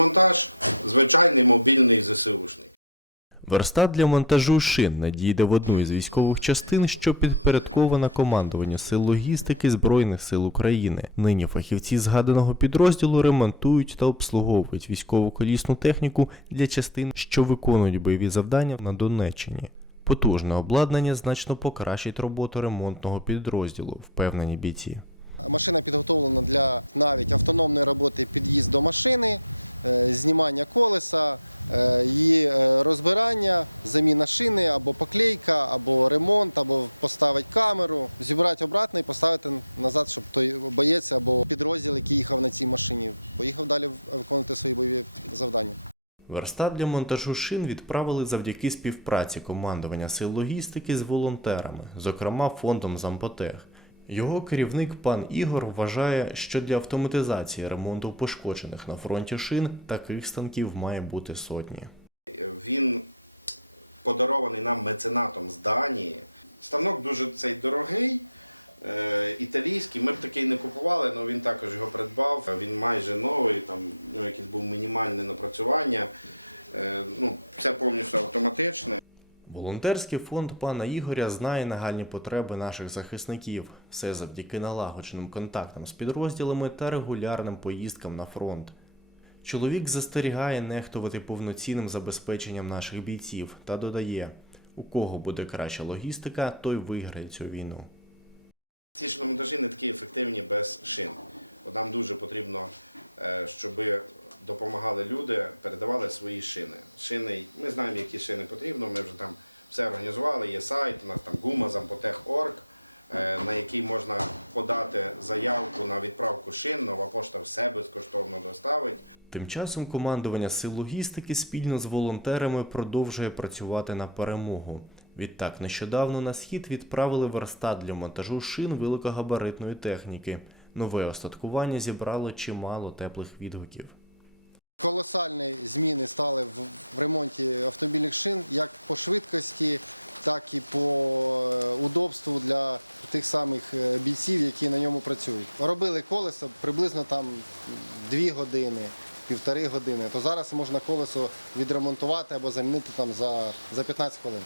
Монтаж звичайний мобільний ЗСУшний. Верстат для монтажу шин надійде в одну із військових частин, що підпорядкована командуванню сил логістики Збройних сил України. Нині фахівці згаданого підрозділу ремонтують та обслуговують військову колісну техніку для частин, що виконують бойові завдання на Донеччині. Потужне обладнання значно покращить роботу ремонтного підрозділу, впевнені бійці. Машина підготовлена для навіть автономної роботи під'їзд до машини, знімання колеса, е, її е, розбирання, заміна шини або поклейка, або ремонт, або поставити камеру, зібрати обратно і поставити назад, щоб той боєць або підрозділ, який їхав на цій машині, поїхав далі виконувати свої бойові завдання. Верстат для монтажу шин відправили завдяки співпраці командування сил логістики з волонтерами, зокрема фондом Зампотех. Його керівник пан Ігор вважає, що для автоматизації ремонту пошкоджених на фронті шин таких станків має бути сотні. Він подарований нам меценатом з Данії. Станок дуже цей дорогий, е, італійський. Ми б такий не купували, але він також його придбав. Він майже новий, там ну, якесь був мінімальне напрацювання. Е, ну, все повністю автоматичне. Волонтерський фонд пана Ігоря знає нагальні потреби наших захисників, все завдяки налагодженим контактам з підрозділами та регулярним поїздкам на фронт. Чоловік застерігає нехтувати повноцінним забезпеченням наших бійців та додає: у кого буде краща логістика, той виграє цю війну. Ці шиномонтажі не такі ефективні без шин. Нам дуже потрібно, щоб допомагали люди, передавали свої шини. Шини, ми знаємо, які шини потрібно. Ми вже там все організували. Є сайт, у нас там Зампотех.орг, е, на який можна подати заявку на відправку шин. Нова пошта все безкоштовно доставить. Тим часом командування сил логістики спільно з волонтерами продовжує працювати на перемогу. Відтак, нещодавно на схід відправили верстат для монтажу шин великогабаритної техніки. Нове остаткування зібрало чимало теплих відгуків. Колосальні зміни стали в, ремонті автомобільних шин як по швидкості, так і по е, удобству для тих самих е, бійців, які на ньому працюють. Робили колесо приблизно там 2 години, півтори години. То зараз можна колесо відремонтувати або замінити там за, за 15 хвилин.